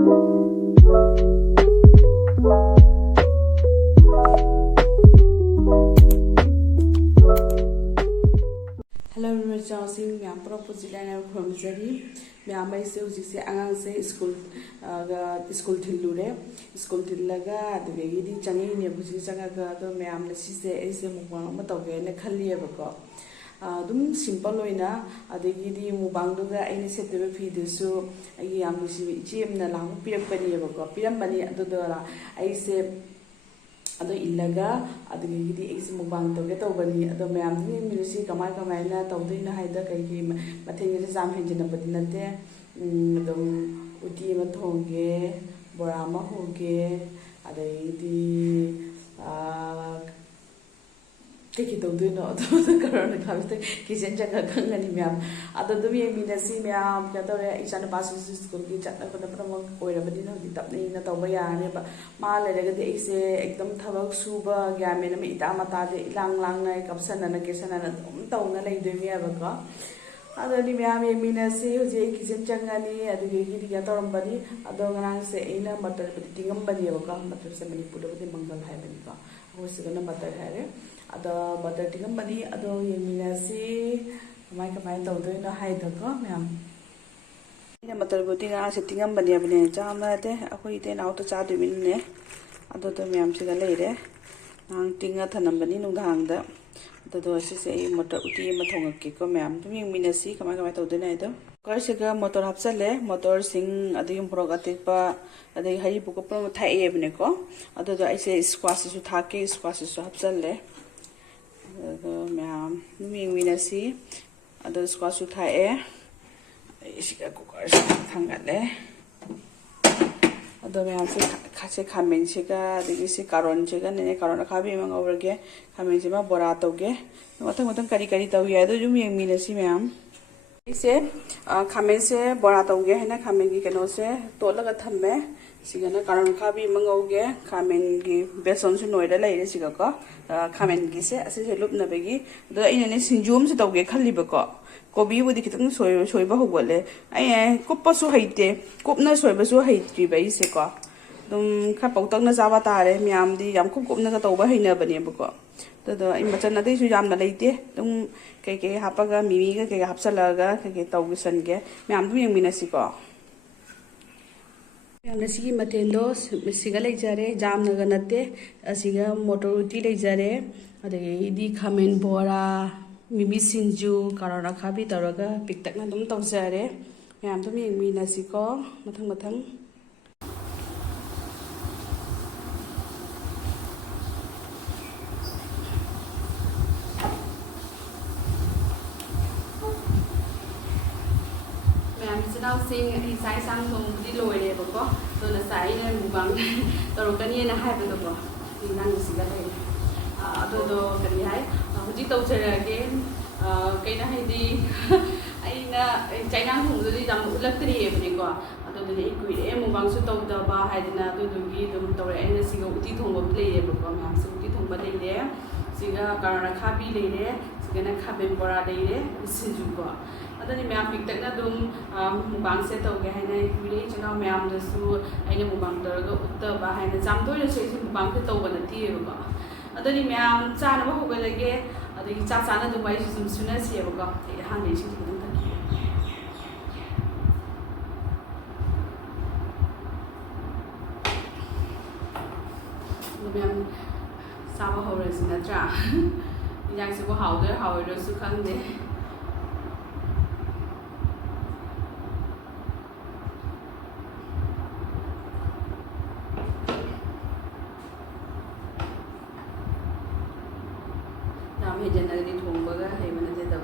Hello, Rachel. I am proposing from Zari. I am a school Tilure, school Tilaga, the Vedi Chani, Buzisaga, the Mam, the sister is a Matoga and a Kaliabaco. Dum simple ina adagidi mubanduga aina setebe fidusu ai am gm na lang pirapani bako pirambani adodora aise ado illaga adagidi aise mubang toge tobani ado mayam ni mirisi kamai na tawdina haida kai gi mathenge jam henjina badinate dum uti ma thonge bora ma hoge adagidi Take it to no the current kitchen jacket and yam. Other the way mean a sea meow, Catore, each and passes school, each other for the promo or a bit of the tapney, the Tawaya, but Mala, the Ace, Ekdom Tavok, Suba, Gamin, Itamata, lang like Upson and a kitchen and town, like the Viavaca. Other the Miami mean a sea, kitchen jangani, at the Gatorum body, Adongan say, Ina, but the Tingum body of a gun, but somebody put over the Mangal Haven. I was going to butter Harry. Ada butter tingam bani ado yemina si kamai tawdo na haida ko ma'am ina butter butinga se tingam bani abne jama te akoi te naw to cha dumin ne ado to ma'am siga leire nang tinga thanam bani nungdang da ado se se motor uti ma thongak ko ma'am tum yemina si kamai tawdo na ido kar siga motor hapsale motor sing adiyum progatik pa adai hari buko pro thai ebne ko ado to aise squash su thake squash su hapsale Ma'am, Minasi, other squash with high she got cookers, Tangale. Other ma'am say, come in, she got the Gisi Caron chicken and a Carona Cabi among over again, come in Zima Boratoge. What I'm Caricarita, we either you mean Minasi, ma'am. He said, come in, say Boratoge, and a coming, can also Tolaga Tame. Sigana karon kabi mangoge kamen gi beson su noida laire sigaka kamen gi se ase lup na begi do inene sinjum se tawge khalli bako kobi budi kitang soy ba hogole ai koppa su haite kopna soy ba su haiti bai se ko dum kha pautak na jawa tare miam di yam kopna ka tawba haina bani bako do ai machan na dei su yam na leite dum kai hapaga mimi ga kai hapsalaga kai tawgisan ge miam dum yeng minasi ko Nasi matendo siga lejare jam naga nate asiga motor uti lejare ade di khamen bora mimi sinju karana khabi taraga piktak na dum tawjare myam dum yengmi nasi ko mathang Now seeing inside some di loire bako so na sai na mubang tarokani na hai bado ko inang siga lai do kani hai huji tawjara again kaina hai di aina chaina hung di jam ulaktri ebni ko ado di kuire mubang su tawda ba hai dina do gi dum tawre aina siga uti thongba play bako ma su uti thongba dei de siga karana khabi leire siga na khaben bora leire sinju ko adani ma'am piktak na dum mubang se tawge haina kuire chana ma'am da su aina mubang taraga utta ba haina jamdoi na se mubang te tawba na ti ba adani ma'am chana ba hogalage adagi cha chana dum bai sum suna se ba ka han dei sin dum taki ma'am saba hore sin na tra yang se ko haude su khang de Generally, Tombaga, Haven, and the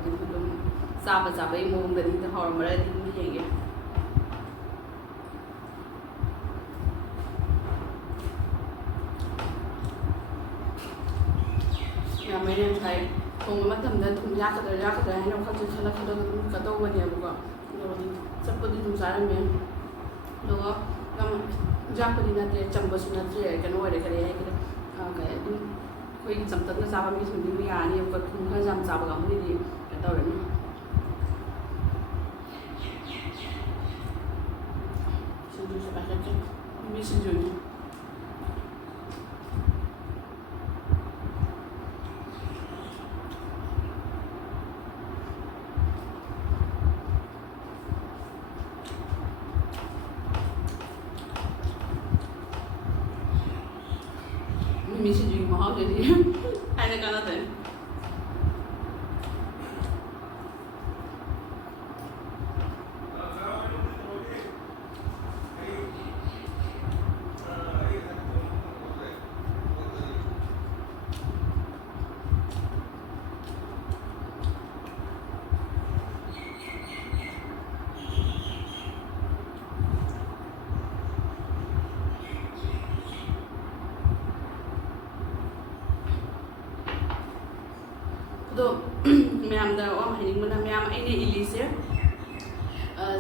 Sabbath, move the horror, I didn't hear it. Yeah, my name is like Tomatam, that Yaka, I know how to cut over the Abuga. Somebody who's Iron Man. No, Japanese, Chambers, not there, I can order okay. Kui cham tak na chaba mi sum mi ani ko thum kha jam chaba gam ni ka taw ni sinju 신주시 맛있지? 이미 신주지. 이미 신주기 뭐 하고 되지? 아니 까나들. 또 매암다 와 하이닝문나 매암 아이네 일리세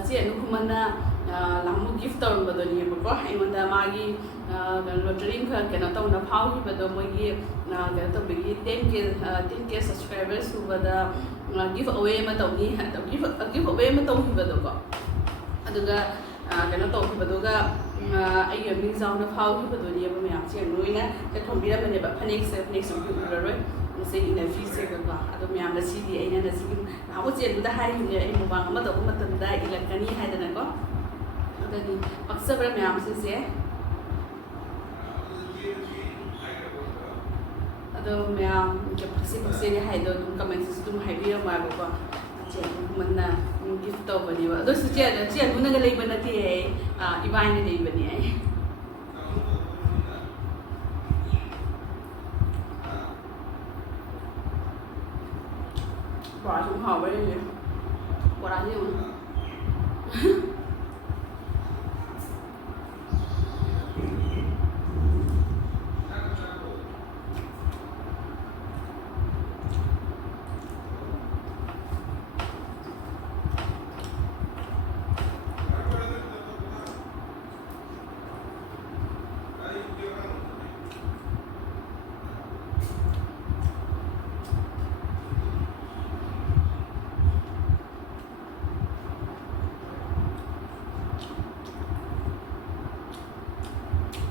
지 누구만나 라무 기프트 얻어버더니 뭐고 아이문다 마기 로터리 그렇게나 또나 파우기버도 뭐기 그래도 비기 10K subscribers 후보다 give away 마 또니 give away 마 또기버도고 아두가 그래도 또기버도가 아이가 민자우나 파우기버도니 뭐 매암지 노이나 그 컴비라면에 파닉스 우르르 Masih ina visa ka ado myam na cd aina na sigin na ho chen da hai ni ai mo bang ma to ma tam da ilakani hai da na ko adani aksar myam se ado myam ke pasi ni hai do dum comment se dum hai bi ma ba ko chen man na gift to ba ni ba ado su chen mun na lei ba na ti ai ibai ni lei ba ni ai quả chúng họ với gì quả đá gì mà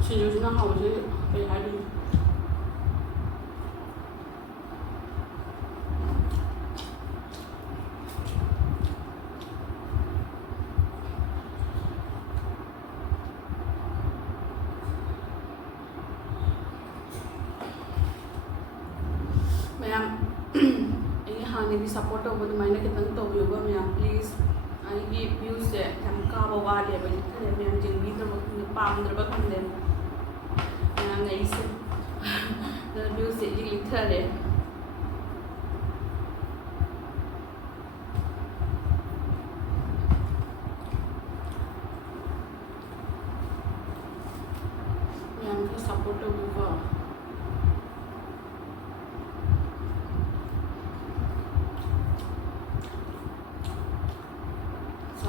신주시나 하우지 왜 하지? Ma'am ये हानि भी support हो तो मैंने कितना तो होगा ma'am please आगे व्यूज से हम का वाले बने थे मैम जिंदगी तो पाम दरबा कर ले मैम नहीं से व्यूज से लिख रहे मैम का सपोर्ट होगा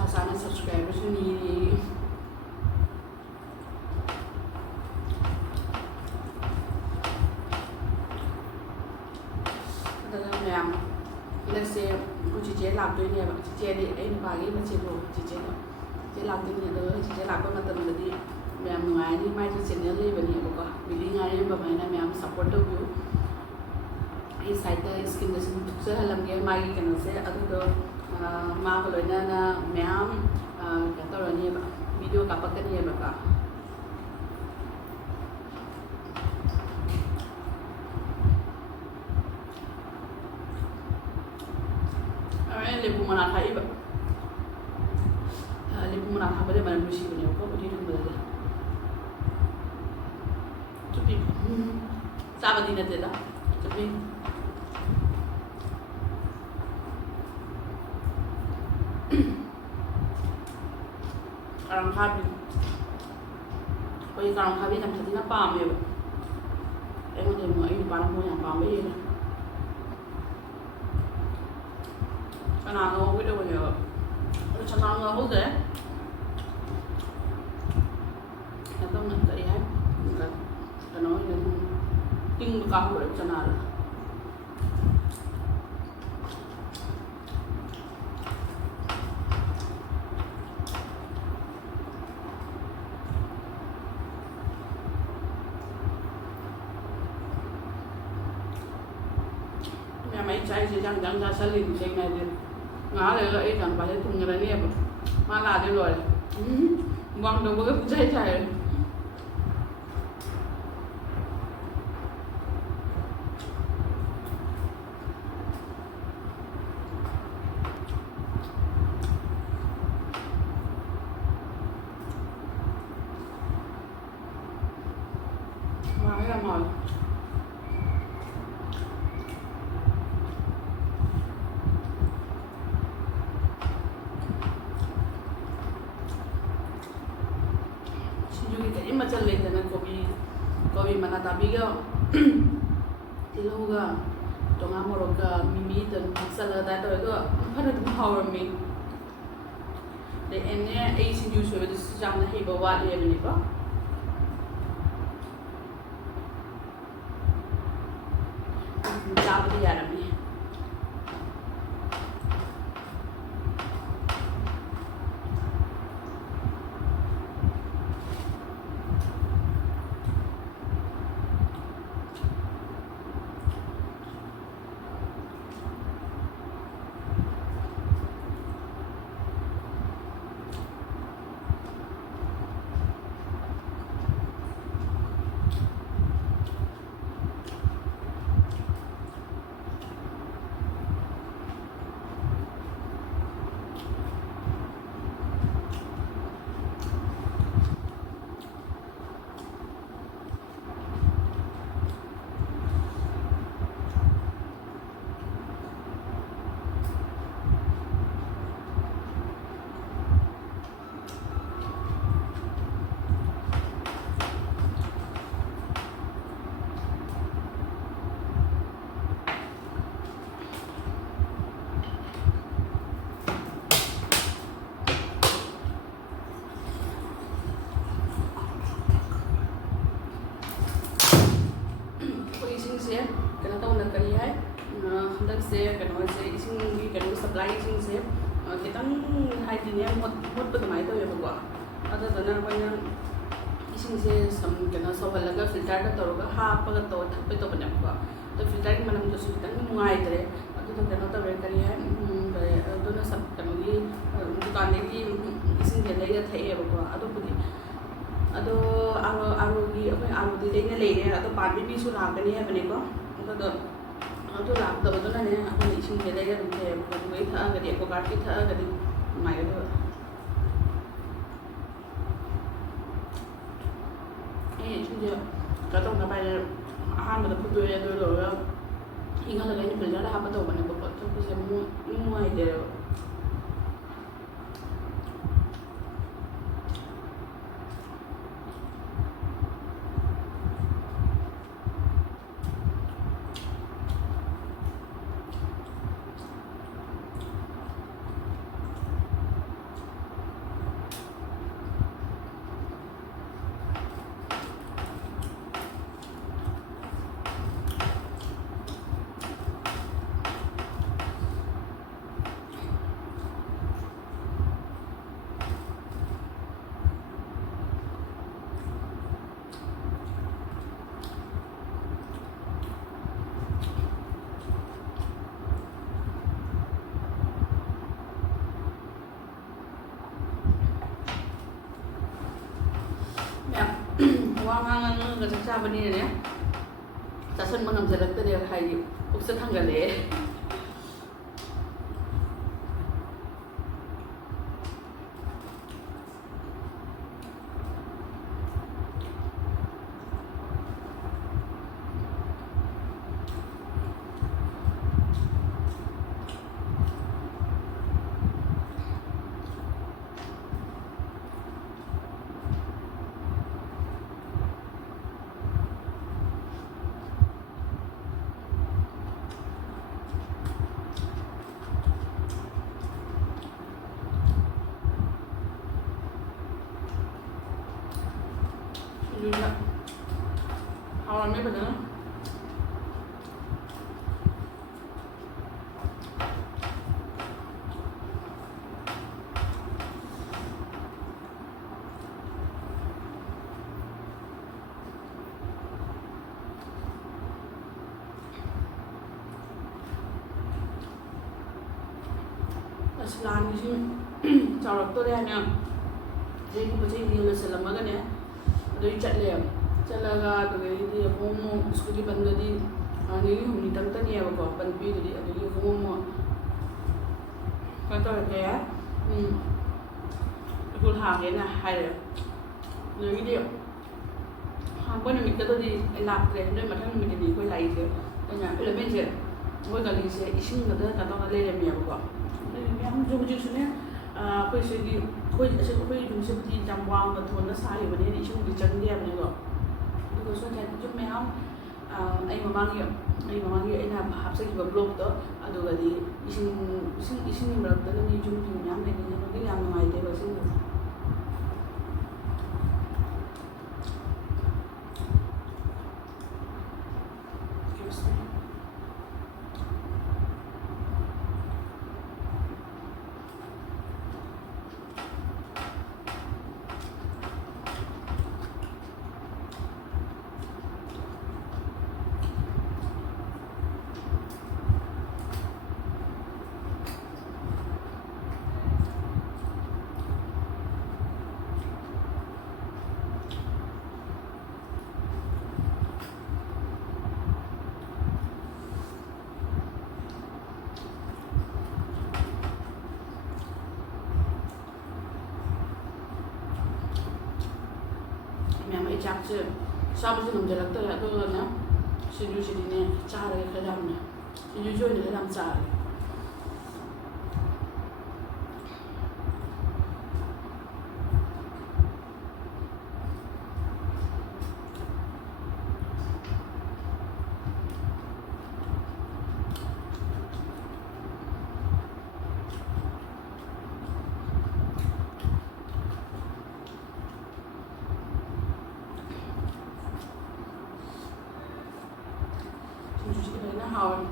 sana subscribers ni dalam yang let's say cô chị chế làm tôi nè bạn chị chế đi em vài cái mà chị đồ chị làm tôi nè đó chị chế làm con là tầm là đi mẹ ngoài đi mai chị chế lên bên này có vì đi ngay em và mày là mẹ support được you cái site skin đó sẽ làm cái mai cái nó sẽ ở đó mà cái loại na mẹam cái tao là như vậy video cặp cái như vậy cả anh lấy bùn mana khai vậy lấy bùn mana khai bây giờ mình mua xíu nhiều có một chút được rồi chụp đi sao mà đi nữa thế đó chụp đi Karangkabi. Kaya karangkabi na pati na pame. Ewan din mo ayun parang mo yang pame yun. Sana nga video niya. Ano sana nga ho de? Ito nga tayo ay. Ano yun? Ting baka ho sana la. ꯆꯥꯏꯁꯦ ꯌꯥꯝ ꯆꯥꯁꯜꯂꯤꯅꯤ ꯁꯦꯡꯅ ꯍꯥꯏꯗꯤ ꯉꯥꯏꯍꯥꯛ ꯂꯩꯔꯒ ꯑꯩ ꯏꯆꯥꯅꯨꯄꯥꯁꯦ ꯊꯨꯡꯈ꯭ꯔꯅꯦꯕ ꯃꯥ ꯂꯥꯛꯑꯗꯤ ꯂꯣꯏꯔꯦ ꯋꯥꯡ ꯇꯧꯕꯒ ꯄꯨꯡꯆꯥꯏ ꯆꯥꯏꯔꯦ ꯌꯥꯝ ꯍꯥꯎꯋꯦ ꯁꯤꯡꯖꯨꯒꯤ ꯀꯔꯤꯝ ꯃꯆꯜ ꯂꯩꯇꯅ ꯀꯣꯕꯤ ꯃꯅꯥ ꯇꯥꯕꯤꯒ ꯇꯤꯜꯍꯧꯒ ꯇꯣꯉꯥꯟ ꯃꯣꯔꯣꯛꯀ ꯃꯤꯃꯤꯗ ꯍꯥꯞꯆꯜꯂꯒ ꯑꯗꯥꯏ ꯇꯧꯔꯒ ꯐꯅ ꯑꯗꯨꯝ ꯍꯥꯎꯔꯝꯃꯤ ꯑꯗꯩ ꯑꯩ ꯁꯤꯡꯖꯨ ꯁꯨꯕꯗꯁꯨ ꯌꯥꯝꯅ ꯍꯩꯕ ꯋꯥꯠꯂꯦꯕꯅꯤꯀꯣ ꯆꯥꯕꯗꯤ ꯌꯥꯔꯝꯃꯤ 이싱세 그나 떠오는 거리 할 한덕세 그나세 이싱이 그리고 서플라이 이싱세 기타는 하이디네 못도 많이 떠요 아다다나 그냥 이싱세 섬 그나 서발라가 필터가 떠오가 하빠가 떠 탑에 떠 그냥 또 필터기 만남 또 수기탄 무아이드레 아도 그나 떠 거리 할 ꯑꯗꯨꯅ ꯀꯩꯅꯣꯒꯤ ꯗꯨꯀꯥꯟꯗꯒꯤ ꯏꯁꯤꯡ ꯂꯩꯔ ꯊꯛꯑꯦꯕꯀꯣ ꯑꯇꯣꯞꯄꯗꯤ ꯑꯗꯣ ꯑꯥꯔꯣꯒꯤ ꯑꯩꯈꯣꯏ ꯑꯥꯔꯣꯗꯤ ꯂꯩꯅ ꯂꯩꯔꯦ ꯑꯗꯣ ꯄꯥꯟꯕꯤꯁꯨ ꯂꯥꯛꯀꯅꯤ ꯍꯥꯏꯕꯅꯤꯀꯣ ꯑꯗꯣ ꯂꯥꯛꯇꯕꯗꯨꯅꯅꯦ ꯑꯩꯈꯣꯏꯅ ꯏꯁꯤꯡꯁꯦ ꯂꯩꯔ ꯑꯗꯨꯝ ꯊꯛꯑꯦꯕꯀꯣ ꯑꯗꯨꯒꯤ ꯊꯛꯑꯒꯗꯤ ꯑꯦꯀ꯭ꯋꯥꯒꯥꯔꯠꯀꯤ ꯊꯛꯑꯒꯗꯤ ꯅꯨꯡꯉꯥꯏꯒꯗꯕ ꯑꯩ ꯏꯁꯤꯡꯁꯦ ꯀꯩꯅꯣ ꯇꯧꯅꯕ ꯍꯥꯏꯔꯦ ꯑꯍꯥꯟꯕꯗ ꯐꯨꯠꯇꯣꯛꯑꯦ ꯑꯗꯨ ꯂꯣꯏꯔꯒ ꯏꯪꯍꯜꯂꯒ ꯑꯩꯅ ꯐꯤꯜꯇꯔꯗ ꯍꯥꯞꯄ ꯇꯧꯕꯅꯦꯕꯀꯣ ꯊꯛꯄꯁꯦ ꯅꯨꯡꯉꯥꯏꯇꯦꯕ ꯋꯥ ꯉꯥꯡꯉꯒ ꯆꯥꯛ ꯆꯥꯕꯅꯤꯅꯅꯦ ꯆꯥꯁꯟꯕ ꯉꯝꯖꯜꯂꯛꯇ꯭ꯔꯦ ꯍꯥꯏꯗꯤ ꯄꯨꯛꯁꯦ ꯊꯥꯡꯒꯠꯂꯛꯑꯦ 진짜 하와미 그냥 ꯑꯁ ꯂꯥꯟꯒꯤꯁꯤ ꯆꯥꯎꯔꯛꯇꯣꯔꯦ ꯍꯥꯏꯅ ꯆꯍꯤꯒꯨꯝꯕ ꯆꯍꯤ ꯂꯣꯏꯁꯤꯜꯂꯝꯃꯒꯅꯦ ꯑꯗꯨꯒꯤ ꯆꯠꯂꯒ ꯑꯗꯨꯗꯒꯤꯗꯤ ꯑꯃꯨꯛ ꯁ꯭ꯀꯨꯜꯒꯤ ꯕꯟꯗꯗꯤ ꯅꯤꯅꯤ ꯍꯨꯝꯅꯤꯇꯪꯇꯅꯦꯕꯀꯣ ꯕꯟ ꯄꯤꯗꯨꯗꯤ ꯑꯗꯨꯗꯒꯤ ꯑꯃꯨꯛ ꯀꯩꯅꯣ ꯇꯧꯔꯒꯦ ꯁ꯭ꯀꯨꯜ ꯍꯥꯡꯒꯦꯅ ꯍꯥꯏꯔꯦ ꯑꯗꯨꯗꯒꯤꯗꯤ ꯍꯥꯡꯕ ꯅꯨꯃꯤꯠꯇꯗꯤ ꯑꯩ ꯂꯥꯛꯇ꯭ꯔꯦ ꯅꯣꯏ ꯃꯊꯪ ꯅꯨꯃꯤꯠꯇꯗꯤ ꯑꯩꯈꯣꯏ ꯂꯥꯛꯏꯁꯦ ꯑꯩꯅ 11ꯁꯦ ꯑꯩꯈꯣꯏ ꯒꯂꯤꯁꯦ ꯏꯁꯤꯡꯒꯗ ꯀꯩꯅꯣ ꯇꯧꯔꯒ ꯂꯩꯔꯝꯃꯦꯕꯀꯣ ꯑꯗꯨꯒꯤ ꯃꯌꯥꯝꯁꯨ ꯍꯧꯖꯤꯛꯁꯨꯅꯦ ꯑꯩꯈꯣꯏ ꯁꯤꯒꯤ ꯑꯩꯈꯣꯏ ꯌꯨꯝꯁꯤꯕꯨꯗꯤ ꯌꯥꯝ ꯋꯥꯡꯕ ꯊꯣꯟꯅ ꯁꯥꯔꯤꯕꯅꯤꯅ ꯏꯁꯤꯡꯗꯤ ꯆꯪꯗꯦ ꯍꯥꯏꯕꯅꯦꯀꯣ ꯑꯗꯨꯒ ꯁꯣꯝꯗ ꯌꯨꯝ ꯃꯌꯥꯝ ꯑꯩ ꯃꯃꯥꯡꯒꯤ ꯑꯩꯅ ꯍꯥꯞꯆꯈꯤꯕ ꯕ꯭ꯂꯣꯛꯇꯣ ꯑꯗꯨꯒꯗꯤ ꯏꯁꯤꯡꯒꯤ ꯃꯔꯛꯇꯒꯗꯤ ꯌꯨꯝꯁꯤꯡ ꯃꯌꯥꯝ ꯂꯩꯅꯩ ꯌꯥꯝ ꯅꯨꯡꯉꯥꯏꯇꯦꯕ ꯁꯤꯡꯗꯣ ꯃꯌꯥꯝ ꯑꯩ ꯆꯥꯛꯁꯦ ꯆꯥꯕꯁꯦ ꯉꯝꯖꯔꯛꯇꯔꯦ ꯑꯗꯨꯒꯅ ꯁꯤꯡꯖꯨꯁꯤꯗꯤꯅꯦ ꯆꯥꯔꯒ ꯈꯔ ꯌꯥꯝꯅ ꯁꯤꯡꯖꯨꯁꯤ ꯑꯣꯏꯅ ꯈꯔ ꯌꯥꯝ ꯆꯥꯔꯒꯦ ꯁꯤꯡꯖꯨꯁꯤꯗꯤ ꯐꯖꯅ ꯍꯥꯎꯔꯦ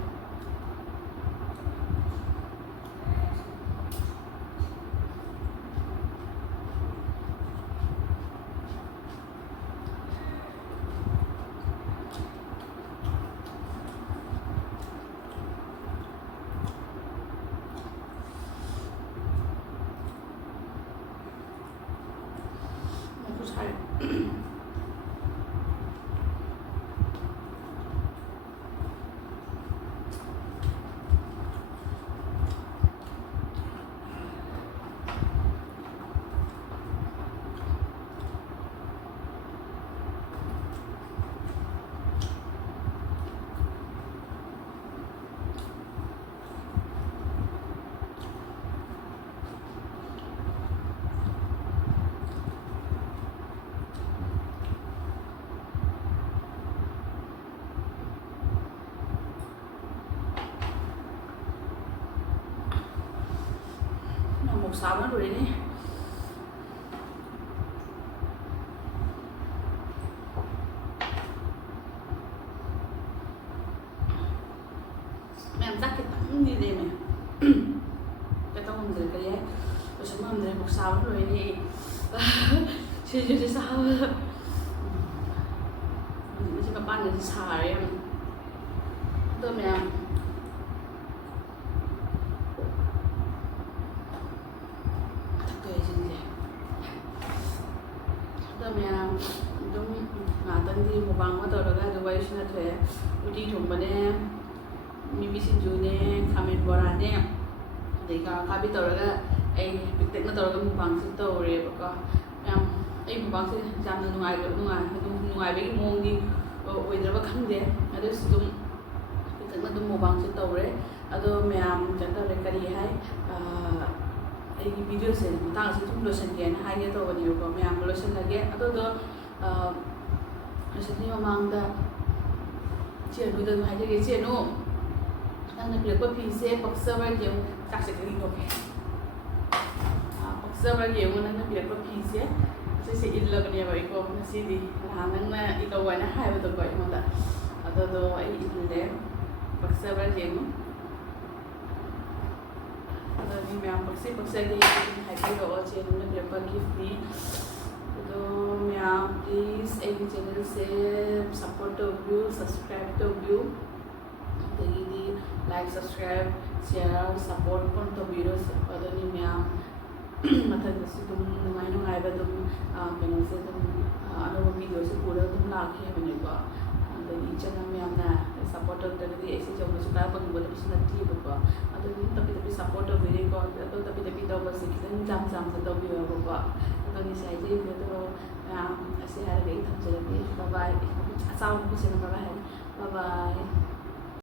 một sáu nó rồi đấy mẹ dắt cái tấm như thế này cái tông hồng dưới cái đấy rồi sống hồng dưới một sáu rồi đi chưa chưa sao chỉ mà ban đến xài em tôi mẹ ꯉꯥꯛꯇꯪꯗꯤ mukbang ꯑꯃ ꯇꯧꯔꯒ ꯑꯗꯨꯒ ꯋꯥꯔꯤꯁꯨ ꯅꯠꯊꯣꯛꯑꯦ ꯎꯇꯤ ꯊꯣꯡꯕꯅꯦ ꯃꯤꯃꯤ ꯁꯤꯡꯖꯨꯅꯦ ꯈꯥꯃꯦꯟ ꯕꯣꯔꯥꯅꯦ ꯑꯗꯩ ꯈꯥꯕꯤ ꯇꯧꯔꯒ ꯑꯩ ꯄꯤꯛꯇꯛꯅ ꯇꯧꯔꯒ ꯃꯨꯛꯕꯥꯡꯁꯦ ꯇꯧꯔꯦꯕꯀꯣ ꯌꯥꯝ ꯑꯩ ꯃꯨꯛꯕꯥꯡꯁꯦ ꯌꯥꯝꯅ ꯅꯨꯡꯉꯥꯏꯕꯒꯤ ꯃꯑꯣꯡꯗꯤ ꯑꯣꯏꯗ꯭ꯔꯕ ꯈꯪꯗꯦ ꯑꯗꯨꯁꯨ ꯑꯗꯨꯝ ꯄꯤꯛꯇꯛꯅ ꯑꯗꯨꯝ ꯃꯨꯛꯕꯥꯡꯁꯦ ꯇꯧꯔꯦ ꯑꯗꯣ ꯃꯌꯥꯝ ꯀꯩꯅꯣ ꯇꯧꯔꯦ ꯀꯔꯤ ꯍꯥꯏ ꯑꯩꯒꯤ ꯚꯤꯗꯤꯑꯣꯁꯦ ꯃꯇꯥꯡꯁꯦ ꯁꯨꯝ ꯂꯣꯏꯁꯤꯟꯒꯦꯅ ꯍꯥꯏꯒꯦ ꯇꯧꯕꯅꯦꯕꯀꯣ ꯃꯌꯥꯝ ꯂꯣꯏꯁꯤꯜꯂꯒꯦ ꯑꯗꯨꯗꯣ ꯂꯣꯏꯁꯤꯟꯗ꯭ꯔꯤ ꯃꯃꯥꯡꯗ ꯆꯦꯅꯨꯗ ꯑꯗꯨꯝ ꯍꯥꯏꯖꯒꯦ ꯆꯦꯅꯨ ꯅꯪꯅ ꯄꯤꯔꯛꯄ ꯐꯤꯁꯦ ꯄꯛꯆꯕ꯭ꯔꯥ ꯌꯦꯡꯉꯨ ꯆꯥꯛꯁꯦ ꯀꯔꯤ ꯇꯧꯒꯦ ꯄꯛꯆꯕ꯭ꯔꯥ ꯌꯦꯡꯉꯨ ꯅꯪꯅ ꯄꯤꯔꯛꯄ ꯐꯤꯁꯦ ꯁꯤꯁꯦ ꯏꯜꯂꯕꯅꯦꯕ ꯑꯩꯀꯣ ꯉꯁꯤꯗꯤ ꯅꯍꯥꯟ ꯅꯪꯅ ꯏꯜꯂꯧ ꯍꯥꯏꯅ ꯍꯥꯏꯕꯗꯣꯀꯣ ꯑꯩꯉꯣꯟꯗ ꯑꯗꯨꯗꯣ ꯑꯩ ꯏꯜꯂꯦ ꯄꯛꯆꯕ꯭ꯔꯥ ꯌꯦꯡꯉꯨ ꯑꯗꯨꯗꯤ ꯃꯌꯥꯝ ꯄꯛꯆꯒꯦ ꯍꯥꯏꯕꯤꯔꯛꯑꯣ ꯆꯦꯅꯨꯅ ꯄꯤꯔꯛꯄ ꯒꯤꯐꯅꯤ ꯑꯗꯣ ꯃꯌꯥꯝ ꯄ꯭ꯂꯤꯖ ꯑꯩꯒꯤ ꯆꯦꯅꯦꯜꯁꯦ ꯁꯞꯄꯣꯔꯠ ꯇꯧꯕꯤꯌꯨ ꯁꯕꯁꯀ꯭ꯔꯥꯏꯕ ꯇꯧꯕꯤꯌꯨ ꯑꯗꯒꯤꯗꯤ like subscribe share support kon tobiro adoni myam mathagdasu dum nungai badum kano se dum ano video se pura dum lakhe bane ko adoni chana myamna support tawdadi ese jawna suka bangbo da bisnati ko adoni tapi support tawbire ko tapi tawbase kitan jam sa tawbiro ko adoni sai je to ase hare gai thamjale bye bye asam ko se na bye bye